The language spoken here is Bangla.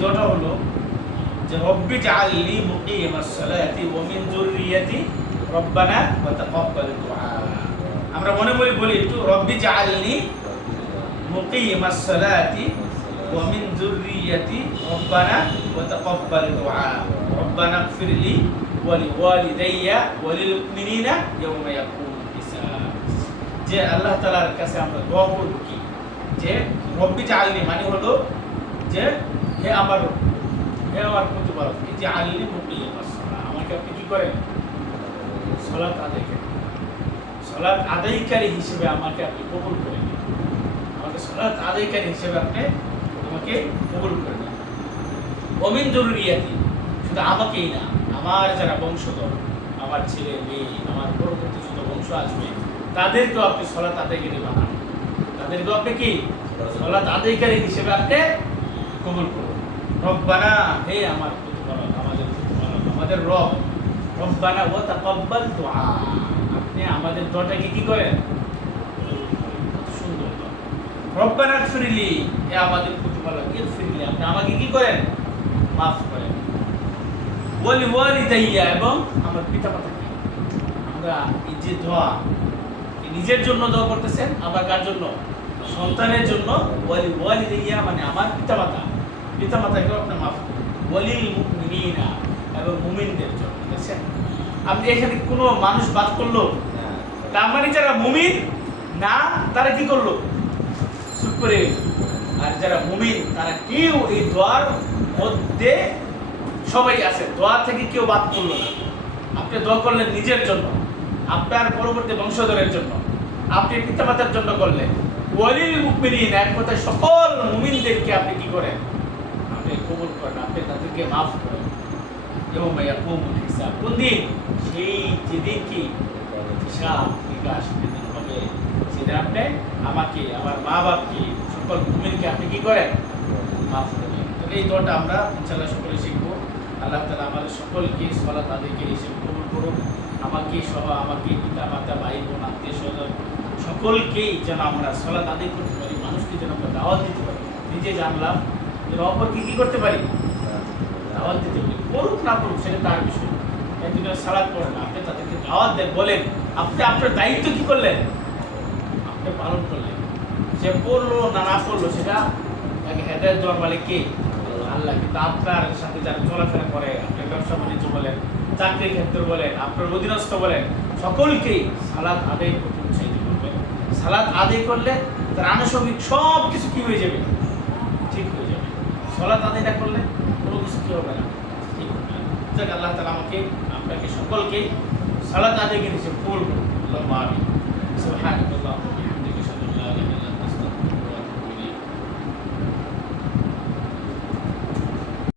দোয়াটা হলো যে রব্বি জাআলনি মুকিমাস সালাতি ওয়া মিন যুররিয়াতি রব্বানা ওয়া তাকাব্বাল দুআ আমরা মনে মনে বলি একটু, রব্বি জাআলনি মুকিমাস সালাতি ওয়া মিন যুররিয়াতি রব্বানা ওয়া তাকাব্বাল দুআ রব্বানা লিওয়ালিদাইয়া ওয়া লিল মুমিনিনা ইয়াওমা ইয়াকুমুল হিসাব। যে আল্লাহ তাআলার কাছে আমরা দোয়া করব কি? যে রব্বি জাআলনি মানে হলো যে হে আমার হে আমার প্রতিপালক, এই যে আল্লি মুকিয়ে আমাকে আপনি কি করেন? সলাৎ আদায় সলাৎ আদায়কারী হিসেবে আমাকে আপনি কবুল করে নিন। আমাকে সলাৎ আদায়কারী হিসেবে আপনি আমাকে কবুল করে নিন। অমিন জরুরিয়াতি, শুধু আমাকেই না, আমার যারা বংশধর, আমার ছেলে, মেয়ে, আমার পরবর্তী যত বংশ আসবে, তাদেরকেও আপনি সলাৎ আদায়কারী বানান। তাদেরকেও আপনি কি? সলাৎ আদায়কারী হিসেবে আপনি কবুল করুন। রব্বানা, হে আমার প্রতিপালক আমাদের প্রতিপালক আমাদের রব, রব্বানা ও তাকাব্বাল দুআ আপনি আমাদের দোয়াটাকে কি করেন? সুন্দর। রব্বানা ফিরলি হে আমাদের প্রতিপালক ফিরলি আপনি আমাকে কি করেন? মাফ করেন। ওয়ালি ওয়ালিদাইয়া, এবং আমার পিতামাতাকে। আমরা এই যে দোয়া নিজের জন্য দোয়া করতেছেন, আবার কার জন্য? সন্তানের জন্য। ওয়ালি ওয়ালিদাইয়া মানে আমার পিতামাতা। পিতামাতাকেও আপনি মাফ করুন। ওয়ালিল মুমিনিনা এবং মুমিনদের জন্য বুঝেছেন? আপনি এখানে কোনো মানুষ বাদ করল? তার মানে যারা মুমিন না তারা কি করল? চুপ করে আর যারা মুমিন তারা কেউ এই দোয়ার মধ্যে সবাই আছে। দোয়া থেকে কেউ বাদ করল না। আপনি দোয়া করলেন নিজের জন্য আপনার পরবর্তী বংশধরের জন্য আপনি পিতামাতার জন্য করলেন। ওয়ালিল মুমিনিন এক কথায় সকল মুমিনদেরকে আপনি কি করেন? আপনি কবুল করেন আপনি তাদেরকে মাফ করেন। এবং ভাইয়া কবুল হিসাব। কোন দিন সেই যেদিন কি হিসাব বিকাশ যেদিন হবে, সেদিন আপনি আমাকে, আমার মা বাপকে সকল মুমিনকে আপনি কি করেন? মাফ করবেন তাহলে এই দোয়াটা আমরা ইনশাআল্লাহ সকলে শিখব। আল্লাহ তালা আমাদের সকলকে সলা তাদেরকে হিসেবে কবুল করুন আমাকে সহ আমাকে পিতা, মাতা ভাই বোন আত্মীয় স্বজন সকলকেই যেন আমরা সলা তাদের করতে পারি, মানুষকে যেন আমরা দাওয়াত দিতে পারি। নিজে জানলাম যেন অপরকে কি করতে পারি? দাওয়াত দিতে পারি। করুক না করুক, সেটা তার বিষয়। একদিন সালাদ পড়েন, আপনি তাদেরকে দাওয়াত দেন, বলেন, আপনি আপনার দায়িত্ব কি করলেন? আপনি পালন করলেন। সে পড়ল না না পড়ল, সেটা তাকে হেদায়ত দেওয়ার মালিক কে? আল্লাহ। কিন্তু আপনার সাথে যারা চলাফেরা করে আপনি ব্যবসা বাণিজ্য বলেন, চাকরির ক্ষেত্রে বলেন, আপনার অধীনস্থ বলেন সকলকেই সালাদ আদায় করতে উৎসাহিত করবেন। সালাদ আদায় করলে তার আনুষঙ্গিক সব কিছু কি হয়ে যাবে? সলাত আদায়টা করলে কোনো কিছু কী হবে না? ঠিক। যাক, আল্লাহ তালা আমাকে, আপনাকে সকলকে সলাত আদায় কিনেছে কবল করুন